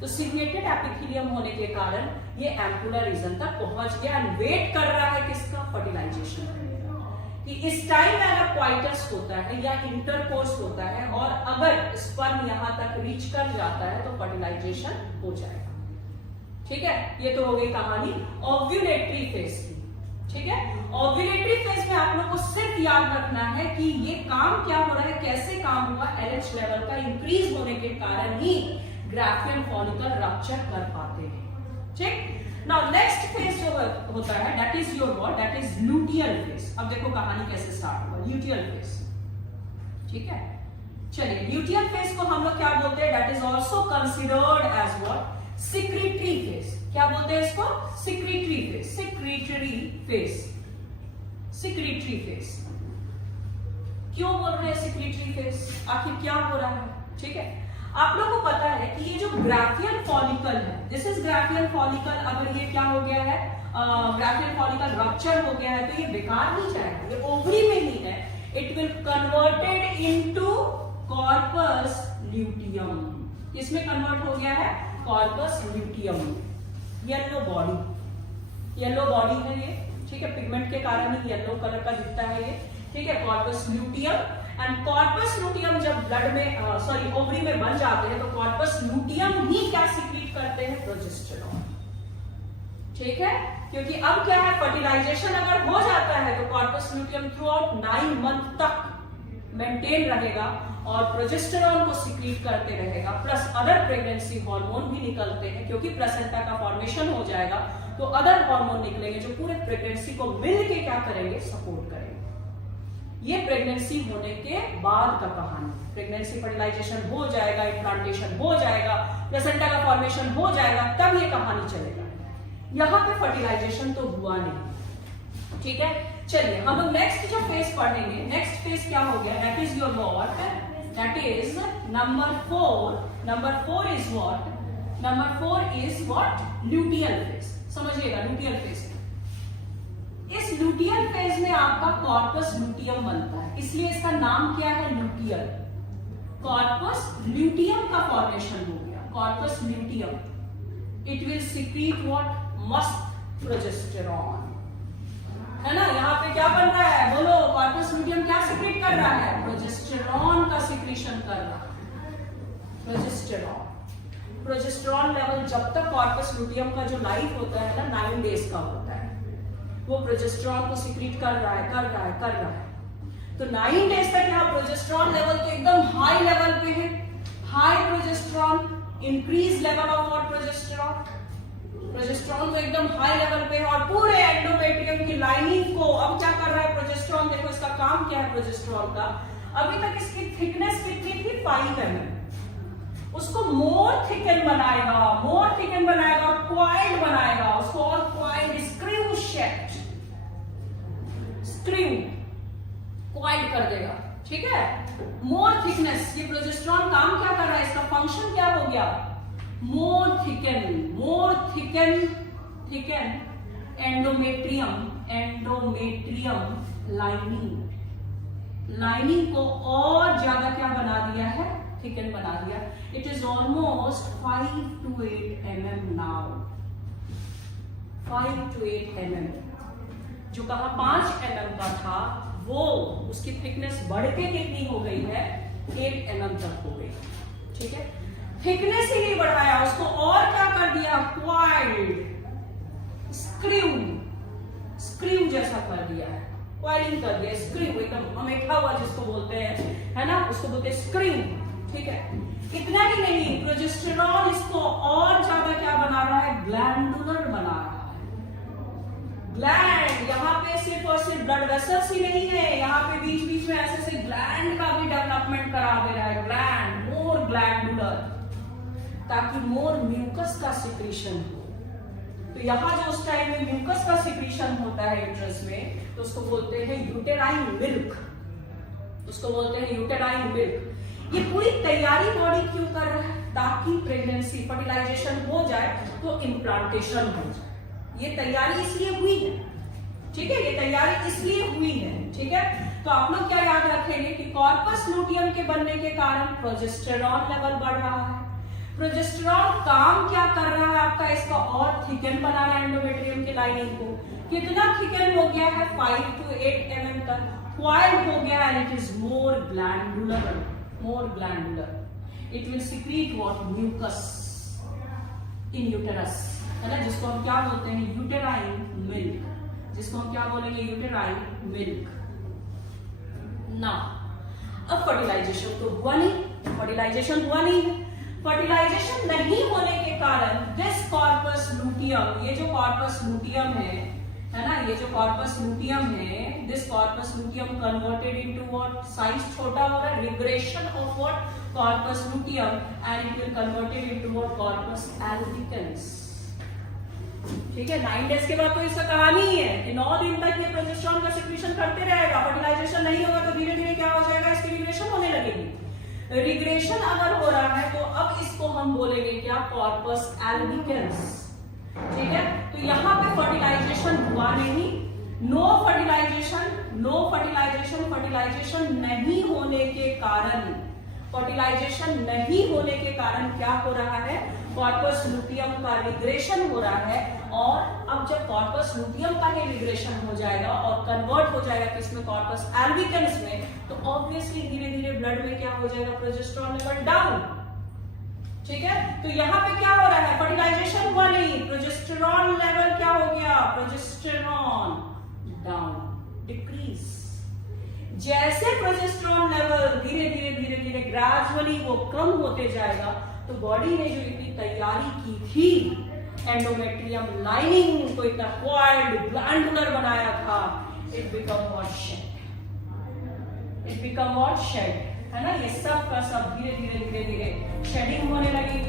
तो सिलिएटेड एपिथेलियम होने के कारण ये एम्पुला रीजन तक पहुंच गया एंड वेट कर रहा है किसका, फर्टिलाइजेशन करने का। कि इस टाइम में अगर क्वाइटस होता है या इंटरकोर्स होता है और अगर स्पर्म यहां तक रीच कर जाता है तो फर्टिलाइजेशन हो जाएगा, ठीक है। ये तो हो गई कहानी ओव्यूलेटरी फेज की, ठीक है। ओव्यूलेटरी फेज में आप लोग को सिर्फ याद रखना है कि ये काम क्या हो रहा है, कैसे काम हुआ, एलएच लेवल का इंक्रीज होने के कारण ही ग्राफियन फॉलिकल रप्चर कर पाते हैं, ठीक। नाउ नेक्स्ट फेज जो होता है, that is your what, that is luteal phase. अब देखो कहानी कैसे स्टार्ट हुआ, ल्यूटियल फेज, ठीक है। चलिए, ल्यूटियल फेज को हम लोग क्या बोलते हैं, that is also considered as what, secretory phase. क्या बोलते हैं इसको, सिक्रीटरी फेज, सिक्रीटरी फेज। क्यों बोल रहे हैं सिक्रीटरी फेज, आखिर क्या हो रहा है, ठीक है। आप लोगों को पता है कि ये जो ग्राफियन फॉलिकल है, दिस इज ग्राफियन फॉलिकल, अगर ये क्या हो गया है, ग्राफियन फॉलिकल रप्चर हो गया है तो ये बेकार नहीं जाएगा, ये ओवरी में ही है, it will converted into corpus luteum. इसमें कन्वर्ट हो गया है कॉर्पस ल्यूटियम, येलो बॉडी है ये, ठीक है, पिगमेंट के कारण ही येलो कलर का दिखता है ये, ठीक है, corpus luteum. And corpus luteum जब ब्लड में सॉरी ओवरी में बन जाते हैं तो कॉर्पस ल्यूटियम ही क्या सीक्रेट करते हैं, प्रोजेस्टेरॉन, ठीक है। क्योंकि अब क्या है, फर्टिलाइजेशन अगर हो जाता है तो corpus luteum through out 9 month तक मेंटेन रहेगा और प्रोजेस्टेरॉन को सीक्रेट करते रहेगा, प्लस अदर प्रेगनेंसी हार्मोन भी निकलते हैं, क्योंकि प्लेसेंटा का फॉर्मेशन हो जाएगा तो अदर हार्मोन निकलेंगे जो पूरे प्रेगनेंसी को मिलके क्या करेंगे, सपोर्ट करेंगे, ये प्रेगनेंसी होने के बाद का कहानी। प्रेगनेंसी फर्टिलाइजेशन हो जाएगा, इम्प्लांटेशन हो जाएगा, प्लेसेंटा का फॉर्मेशन हो जाएगा, तब ये कहानी चलेगा। यहाँ पे फर्टिलाइजेशन तो हुआ नहीं, ठीक है। चलिए हम लोग नेक्स्ट जो फेज पढ़ेंगे, नेक्स्ट फेज क्या हो गया, that is your what, that is number 4। Number 4 is what, number 4 is what, luteal phase. समझिएगा, ल्यूटियल फेज। इस ल्यूटियल फेज में आपका कॉर्पस ल्यूटियम बनता है, इसलिए इसका नाम क्या है, ल्यूटियल। कॉर्पस ल्यूटियम का फॉर्मेशन हो गया, corpus luteum. It will secrete what, मस्त प्रोजेस्टेरॉन, है ना। यहाँ पे क्या बन रहा है, बोलो, कॉर्पस ल्यूटियम क्या सीक्रेट कर रहा है, प्रोजेस्टेरॉन का सीक्रेशन कर रहा है, प्रोजेस्टेरॉन। प्रोजेस्टेरॉन लेवल जब तक कॉर्पस ल्यूटियम का जो लाइफ होता है ना 9 डेज का होता है, वो प्रोजेस्टेरॉन को सीक्रेट कर रहा है, कर रहा है, कर रहा है। तो 9 डेज तक यहाँ प्रोजेस्टेरॉन लेवल तो एकदम हाई लेवल पे है, high progesterone, increase level of what, progesterone. Progesterone तो एकदम हाई लेवल पे है और पूरे एंडोमेट्रियम की लाइनिंग को अब क्या कर रहा है प्रोजेस्टेरॉन, देखो इसका काम क्या है प्रोजेस्टेरॉन का। अभी तक इसकी थिकनेस कितनी थी, 5 mm, उसको मोर थिकन बनाएगा, मोर थिकन बनाएगा, क्वाइल्ड बनाएगा उसको, और coiled screw shaped, screw coiled कर देगा, ठीक है। मोर थिकनेस, ये प्रोजेस्टेरॉन काम क्या कर रहा है, इसका फंक्शन क्या हो गया, more thicken, more thicken, thicken endometrium, endometrium lining, lining को और ज्यादा क्या बना दिया है, थिकन बना दिया। It is almost 5 to 8 mm now, 5 to 8 mm। जो कहा 5 mm का था, वो उसकी थिकनेस बढ़ के कितनी हो गई है, 8 mm तक हो गई, ठीक है। थिकनेस ही नहीं बढ़ाया उसको, और क्या कर दिया, क्वाइल्ड, स्क्रू, स्क्रू जैसा कर दिया है, क्वाइलिंग कर दिया, स्क्रू एकदम अमेठा हुआ जिसको बोलते हैं, है ना, उसको बोलते हैं स्क्रू, ठीक है। इतना ही नहीं, प्रोजेस्टेरॉन इसको और ज्यादा क्या बना रहा है, ग्लैंडुलर बना रहा है। ग्लैंड, यहाँ पे सिर्फ और सिर्फ ब्लड वेसल्स ही नहीं है, यहाँ पे बीच बीच में ऐसे से ग्लैंड का भी डेवलपमेंट करा दे रहा है, ग्लैंड, मोर ग्लैंडुलर, ताकि मोर म्यूकस का सिक्रीशन हो। तो यहाँ जो उस टाइम में म्यूकस का सिक्रीशन होता है यूट्रस में, तो उसको बोलते हैं यूटेराइन मिल्क, उसको बोलते हैं यूटेराइन मिल्क। ये पूरी तैयारी बॉडी क्यों कर रहा है, ताकि प्रेगनेंसी फर्टिलाइजेशन हो जाए तो इम्प्लांटेशन हो जाए। ये तैयारी इसलिए हुई है, ठीक है, ये तैयारी इसलिए हुई है, ठीक है। तो आप लोग क्या याद रखेंगे कि कॉर्पस ल्यूटियम के बनने के कारण प्रोजेस्टेरॉन लेवल बढ़ रहा है। प्रोजेस्टेरॉन काम क्या कर रहा है आपका, इसका और थिकन बना रहा है एंडोमेट्रियम की लाइनिंग को। कितना थिकन हो गया है, 5 to 8 mm तक क्वाइल्ड हो गया, and it is more glandular, more glandular. It will secrete what, mucus in uterus, है ना, जिसको हम क्या बोलते हैं, यूटेराइन मिल्क, जिसको हम क्या बोलेंगे, यूटेराइन मिल्क ना। अब फर्टिलाइजेशन तो हुआ नहीं, फर्टिलाइजेशन हुआ नहीं है। फर्टिलाइजेशन नहीं होने के कारण दिस कॉर्पस लूटियम, ये जो कॉर्पस लूटियम है ना, ये जो कॉर्पस लूटियम है, this corpus luteum converted into what, size छोटा हो रहा है, regression of what, corpus luteum, and it will converted into what, corpus albicans, ठीक है। 9 डेज के बाद तो इसका कहानी ही है कि 9 दिन तक ये प्रोजेस्टेरॉन का सिक्रीशन करते रहेगा। फर्टिलाइजेशन नहीं होगा तो धीरे धीरे क्या हो जाएगा, इसकी रिग्रेशन होने लगेगी। रिग्रेशन अगर हो रहा है तो अब इसको हम बोलेंगे क्या, कॉर्पस एल्बिकन्स, ठीक है। तो यहाँ पे फर्टिलाइजेशन हुआ नहीं, no fertilization, no fertilization. Fertilization नहीं होने के कारण, फर्टिलाइजेशन नहीं होने के कारण क्या हो रहा है, कॉर्पस लूटियम का रिग्रेशन हो रहा है। और अब जब कॉर्पस लूटियम का ही रिग्रेशन हो जाएगा और कन्वर्ट हो जाएगा किसमें, कॉर्पस एल्बिकन्स में, तो ऑब्वियसली धीरे धीरे ब्लड में क्या हो जाएगा, प्रोजेस्टेरॉन लेवल डाउन, ठीक है। तो यहाँ पे क्या हो रहा है, फर्टिलाइजेशन हुआ नहीं, प्रोजेस्टेरॉन लेवल क्या हो गया, प्रोजेस्टेरॉन डाउन, डिक्रीज। जैसे प्रोजेस्टेरॉन लेवल धीरे धीरे धीरे धीरे ग्रेजुअली वो कम होते जाएगा, तो बॉडी ने जो इतनी तैयारी की थी, एंडोमेट्रियम लाइनिंग को इतना क्वाइल्ड ग्लैंडुलर बनाया था, it become wash, it become what shed, है ना, ये सब का सब धीरे धीरे धीरे धीरे शेडिंग होने लगेगी।